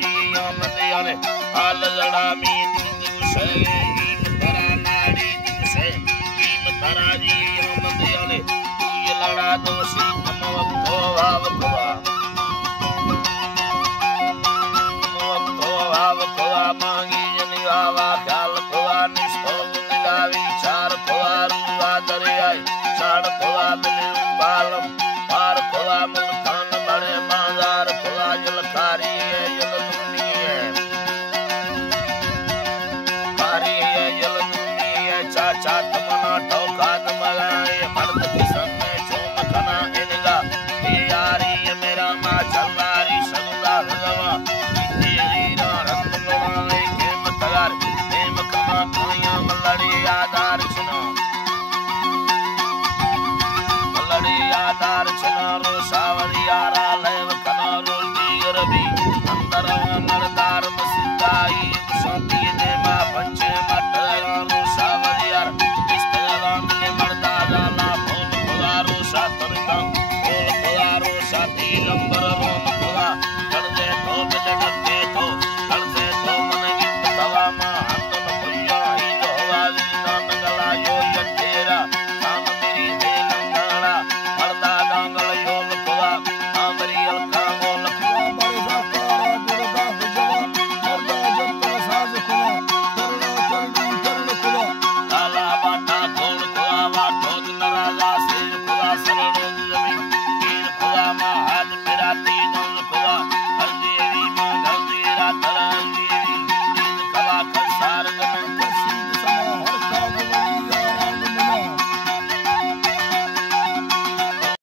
जी आमदयाले हाल लड़ा में से तारा नाड़ी से तारा जी आमदयाले ये लड़ा दोषी कमव तो भाव खुदा खुदा मांगी जनी आवा ख्याल खुदा निष्ठो निला विचार खुदा रुआ दरियाई चाड़ खुदा दिल बालम पार खुदा मुल्तान बड़े बाजार खुदा जलकारी है जल दुनी है कारी है जल दुनी है चाचा तमना ठोका दमगाए मर्द किस्म में चोम खना इनगा ये यारी है मेरा माँ चलारी सगुदा हजवा मलड़ी आधार छना रो सावरी आरा लेव कना रोटी रबी अंदर मरदार मसिदाई सोती ने मा पंचे मटर रो सावरी